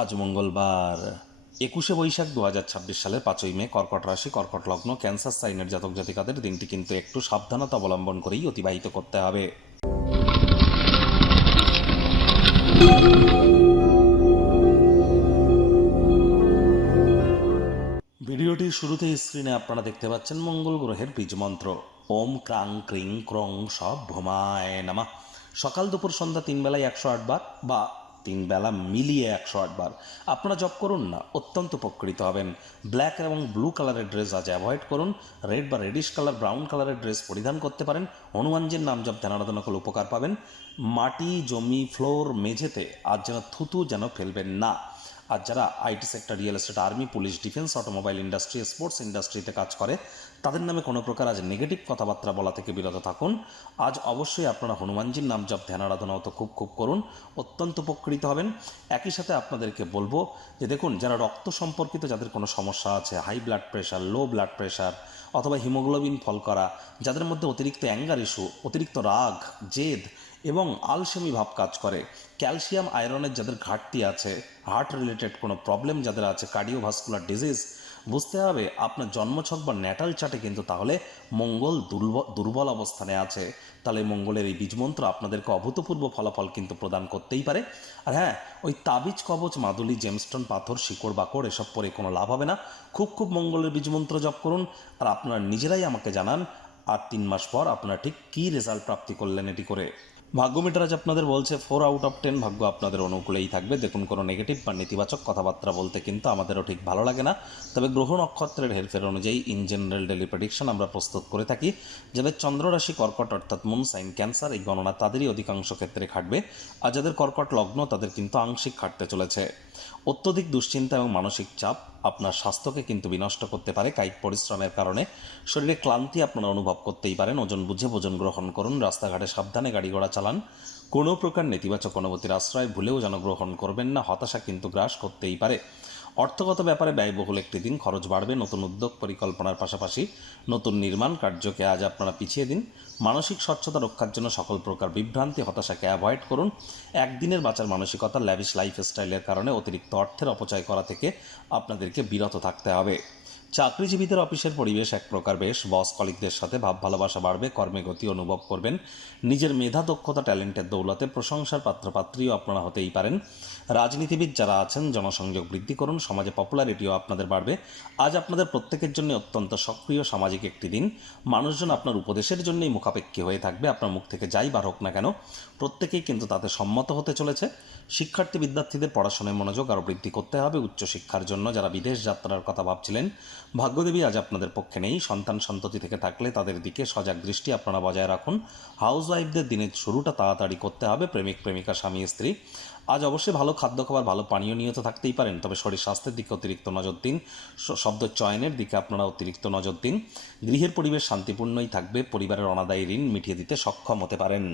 আজ মঙ্গলবার 21শে বৈশাখ 2026 সালের 5ই মে, কর্কট রাশি, কর্কট লগ্ন, ক্যান্সার সাইনের জাতক জাতিকাদের দিনটি কিন্তু একটু সাবধানতা অবলম্বন করেই অতিবাহিত করতে হবে। ভিডিওটির শুরুতেই স্ক্রিনে আপনারা দেখতে পাচ্ছেন মঙ্গল গ্রহের বীজ মন্ত্র ওম ক্রাং ক্রিং ক্রং সব ভোমায় নামা। সকাল দুপুর সন্ধ্যা 3 বেলায় 108 বার বা 3 বেলা মিলিয়ে 108 বার আপনারা জপ করুন না, অত্যন্ত উপকৃত হবেন। ব্ল্যাক এবং ব্লু কালারের ড্রেস আজ অ্যাভয়েড করুন। রেড বা রেডিশ কালার, ব্রাউন কালারের ড্রেস পরিধান করতে পারেন। হনুমানজির নাম জপ ধ্যান আরাধনা করলে উপকার পাবেন। মাটি, জমি, ফ্লোর, মেঝেতে আজ যেন থুতু যেন ফেলবেন না। আর যারা IT sector, real estate, army, police, defence, automobile industry, sports ইন্ডাস্ট্রিতে কাজ করে তাদের নামে কোনো প্রকার আজ নেগেটিভ কথাবার্তা বলা থেকে বিরত থাকুন। আজ অবশ্যই আপনারা হনুমানজির নাম জপ ধ্যান আরাধনাও তো খুব করুন, অত্যন্ত উপকৃত হবেন। একই সাথে আপনাদেরকে বলবো যে দেখুন, যারা রক্ত সম্পর্কিত যাদের কোনো সমস্যা আছে, high blood pressure, low blood pressure অথবা হিমোগ্লোবিন ফল করা, যাদের মধ্যে অতিরিক্ত অ্যাঙ্গার ইস্যু, অতিরিক্ত রাগ, জেদ এবং আলসেমি ভাব কাজ করে, ক্যালসিয়াম আয়রনের যাদের ঘাটতি আছে, হার্ট রিলেটেড কোনো প্রবলেম যাদের আছে, কার্ডিওভাস্কুলার ডিজিজ, বুঝতে হবে আপনার জন্মছক বা ন্যাটাল চার্টে কিন্তু তাহলে মঙ্গল দুর্বল অবস্থানে আছে। তাহলে মঙ্গলের এই বীজমন্ত্র আপনাদেরকে অভূতপূর্ব ফলাফল কিন্তু প্রদান করতেই পারে। আর হ্যাঁ, ওই তাবিজ, কবচ, মাদুলি, জেমস্টোন, পাথর, শিকড় বাকড় এসব পরে কোনো লাভ হবে না। খুব মঙ্গলের বীজমন্ত্র জপ করুন আর আপনারা নিজেরাই আমাকে জানান আর 3 মাস পর আপনারা ঠিক কী রেজাল্ট প্রাপ্তি করলেন এটি করে। ভাগ্য মিটার আজ আপনাদের বলছে 4/10 ভাগ্য আপনাদের অনুকূলেই থাকবে। দেখুন, কোনো নেগেটিভ বা নেতিবাচক কথাবার্তা বলতে কিন্তু আমাদেরও ঠিক ভালো লাগে না, তবে গ্রহ নক্ষত্রের হেরফের অনুযায়ী ইন জেনারেল ডেলি প্রেডিকশন আমরা প্রস্তুত করে থাকি। যাদের চন্দ্র রাশি কর্কট অর্থাৎ মুন সাইন ক্যান্সার, এই গণনা তাদেরই অধিকাংশ ক্ষেত্রে খাটবে। আর যাদের কর্কট লগ্ন তাদের কিন্তু আংশিক খাটতে চলেছে। অত্যধিক দুশ্চিন্তা এবং মানসিক চাপ আপনার স্বাস্থ্যকে কিন্তু বিনষ্ট করতে পারে। কায়িক পরিশ্রমের কারণে শরীরে ক্লান্তি আপনারা অনুভব করতেই পারেন। ওজন বুঝে ভোজন গ্রহণ করুন। রাস্তাঘাটে সাবধানে গাড়ি ঘোড়া চালান। কোনো প্রকার নেতিবাচক অনুভূতির আশ্রয় ভুলেও যেন গ্রহণ করবেন না। হতাশা কিন্তু গ্রাস করতেই পারে। অর্থগত ব্যাপারে ব্যয়বহুল একটি দিন, খরচ বাড়বে। নতুন উদ্যোগ পরিকল্পনার পাশাপাশি নতুন নির্মাণ কার্যকে আজ আপনারা পিছিয়ে দিন। মানসিক স্বচ্ছতা রক্ষার জন্য সকল প্রকার বিভ্রান্তি, হতাশাকে অ্যাভয়েড করুন। একদিনের বাঁচার মানসিকতা, ল্যাভিশ লাইফস্টাইলের কারণে অতিরিক্ত অর্থের অপচয় করা থেকে আপনাদেরকে বিরত থাকতে হবে। চাকরিজীবীদের অফিসের পরিবেশ এক প্রকার বেশ। বস কলিগদের সাথে ভাব ভালোবাসা বাড়বে। কর্মে গতি অনুভব করবেন। নিজের মেধা, দক্ষতা, ট্যালেন্টের দৌলতে প্রশংসার পাত্রপাত্রীও আপনারা হতেই পারেন। রাজনীতিবিদ যারা আছেন জনসংযোগ বৃদ্ধি করুন। সমাজে পপুলারিটিও আপনাদের বাড়বে। আজ আপনাদের প্রত্যেকের জন্য অত্যন্ত সক্রিয় সামাজিক একটি দিন। মানুষজন আপনার উপদেশের জন্যই মুখাপেক্ষী হয়ে থাকবে। আপনার মুখ থেকে যাই বার হোক না কেন প্রত্যেকেই কিন্তু তাতে সম্মত হতে চলেছে। শিক্ষার্থী বিদ্যার্থীদের পড়াশোনায় মনোযোগ আরও বৃদ্ধি করতে হবে। উচ্চশিক্ষার জন্য যারা বিদেশ যাত্রার কথা ভাবছিলেন, ভাগ্যদেবী আজ আপনাদের পক্ষে নেই। সন্তান সন্ততি থেকে থাকলে তাদের দিকে সজাগ দৃষ্টি আপনারা বজায় রাখুন। হাউস ওয়াইফদের দিনের শুরুটা তাড়াতাড়ি করতে হবে। প্রেমিক প্রেমিকা, স্বামী স্ত্রী আজ অবশ্যই ভালো খাদ্য খাবার, ভালো পানীয় নিয়ে তো থাকতেই পারেন, তবে শরীর স্বাস্থ্যের দিকে অতিরিক্ত নজর দিন। শব্দ চয়নের দিকে আপনারা অতিরিক্ত নজর দিন। গৃহের পরিবেশ শান্তিপূর্ণই থাকবে। পরিবারের অনাদায়ী ঋণ মিটিয়ে দিতে সক্ষম হতে পারেন।